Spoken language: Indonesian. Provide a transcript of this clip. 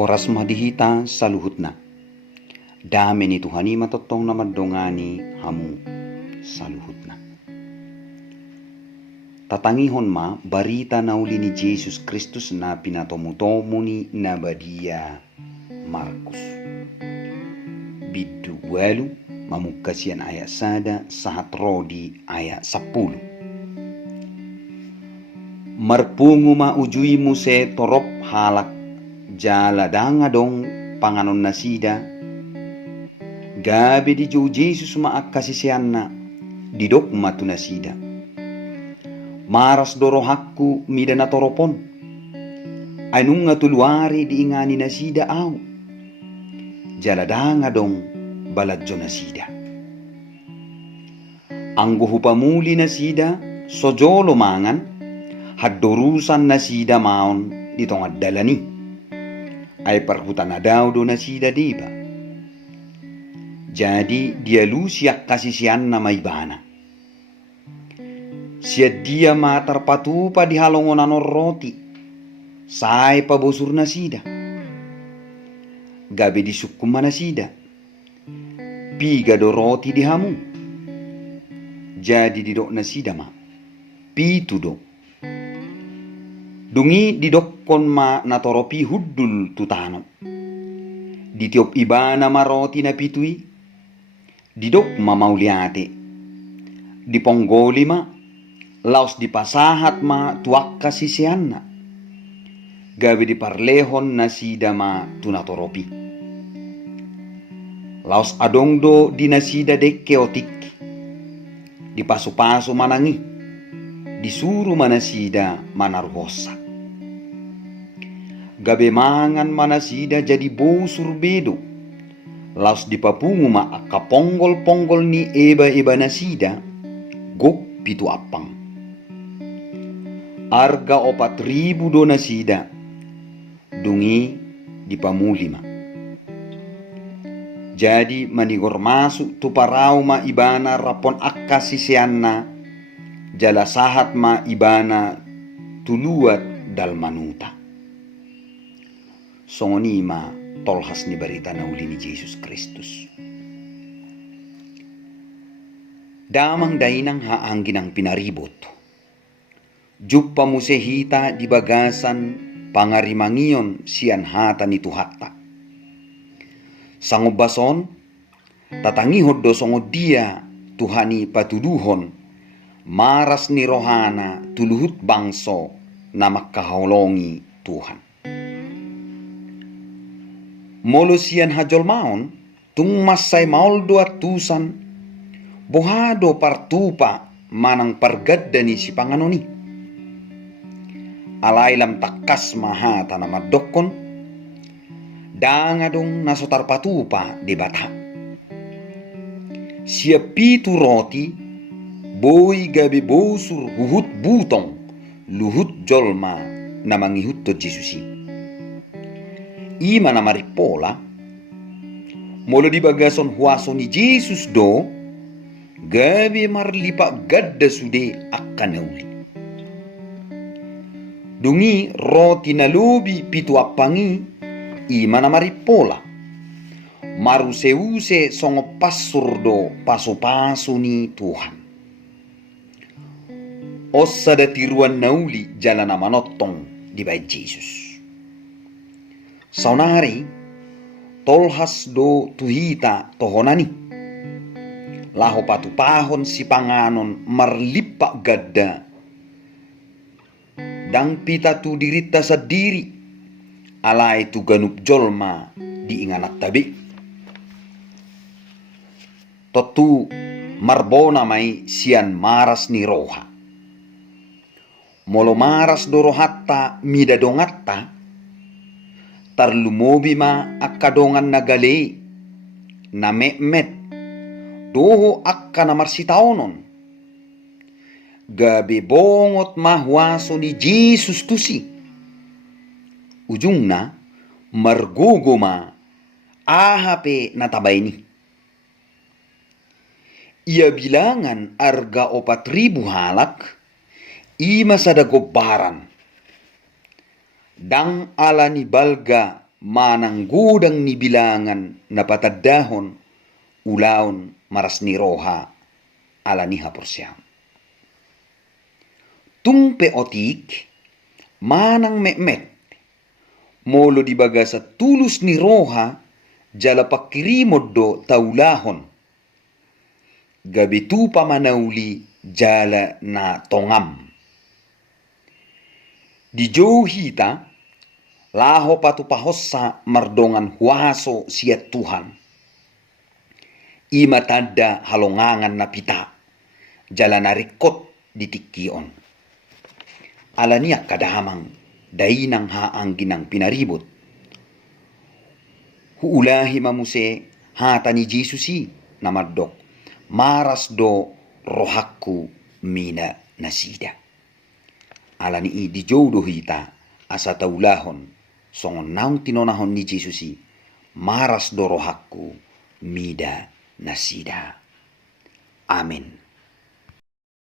horas madihita saluhutna. Dami ni Tuhani matotong na madongani hamu saluhutna. Tatangihon ma barita na uli ni Jesus Kristus na pinatomutomo ni Nabadia Markus. Biddu walu mamukasian ayat sada sahat rodi ayat 10. Marpungu ma ujui muse torop halak jala danga dong panganon nasida. Gabi di jo Jesus ma akasisianna didok matu nasida. Maras doro hakku mida na toropon. Ainung nga tuluari diingani nasida au. Jala danga dong baladjo nasida. Anggo hupamuli nasida sojolo mangan haddorusan nasida maon ditong addalani. Ay parhutan na daw do nasida diba. Jadi dia lusiak kasisian na may bana. Siya dia matarpatupa di halongonan roti. Say pabosur nasida. Gabi di sukuma nasida. Piga do roti di hamu. Jadi didok nasida ma. Pitu do. Dungi didokkon ma natoropi huddul tutano. Ditiop ibana ma roti na pitui. Didok ma mauliate. Diponggoli ma. Laos dipasahat ma tuak kasisianna. Gabi diparlehon nasida ma tunatoropi. Laos adongdo di nasida dekke otik. Dipasu-pasu manangi. Disuruh manasida manaruhosa. Gabe mangan manasida jadi bosur bedo. Laos dipapungu ma akaponggol-ponggol ni eba-eba nasida. Gok pitu apang. Arga 4.000 do nasida. Dungi dipamuli ma. Jadi manigor masuk tu parau ma ibana rapon akka sisianna. Jala sahat ma ibana tuluat dal manuta. Songoni ma tolhas ni barita na uli ni Jesus Kristus. Damang dainang haangin ang pinaribot. Juppa musehita di bagasan pangarimangion sian hata ni tuhatta. Sangobason tatangihod do songo dia Tuhani patuduhon maras ni rohana tuluhut bangso na makkaholongi Tuhan. Molo sian hajol maon tung masay maol do atusan bohado partupa manang pargadda ni si panganoni. Alailam takas mahata na madokon dangadong nasotar patupa di bata. Siya pitu roti boy gabi bosur huhut butong luhut jolma na mangihut to Jesusi. Ima na maripola molo di bagason huaso ni Jesus do gabi marlipa gadda sude akan uli. Dungi roti na lubi pitu apangi ima na maripola. Maruse-use songo pasurdo paso-paso ni Tuhan. Osa da tiruan nauli jalan na manotong di bay Jesus. Saunari tolhas do tuhita tohonani. Laho patupahon si panganon marlipa gadda. Dang pita tu dirita sa diri. Alay tu ganup jolma di inganak tabi. Totu marbona may sian maras ni roha. Molo maras do rohatta mida dongatta. Tarlumobi ma akkadongan nagale. Na memet. Doho akka na marsitaonon. Gabi bongot mahwaso ni Jesus tusi. Ujung na margugo ma ahape natabay ni. Ia bilangan arga 4.000 halak ima sa dagobaran. Dang ala ni balga manang gudang ni bilangan na patadahon ulaon maras ni roha ala ni haporsyam. Tung peotik manang memet molo di baga sa tulus ni roha jala pakirimod do taulahon gabitu pamanauli jala na tongam. Di hita laho patupahossa mardongan huaso siya Tuhan. Ima tanda halongangan na pita jala narikot ditikion. Alaniak kadamang dainang haang ginang pinaribot. Huulahi mamuse hata ni Jesusi na mardok maras do rohakku mina nasida. Alani di jodoh hita asa taulahon songon naung tinonahon ni Jesusi maras do rohakku mida nasida. Amin.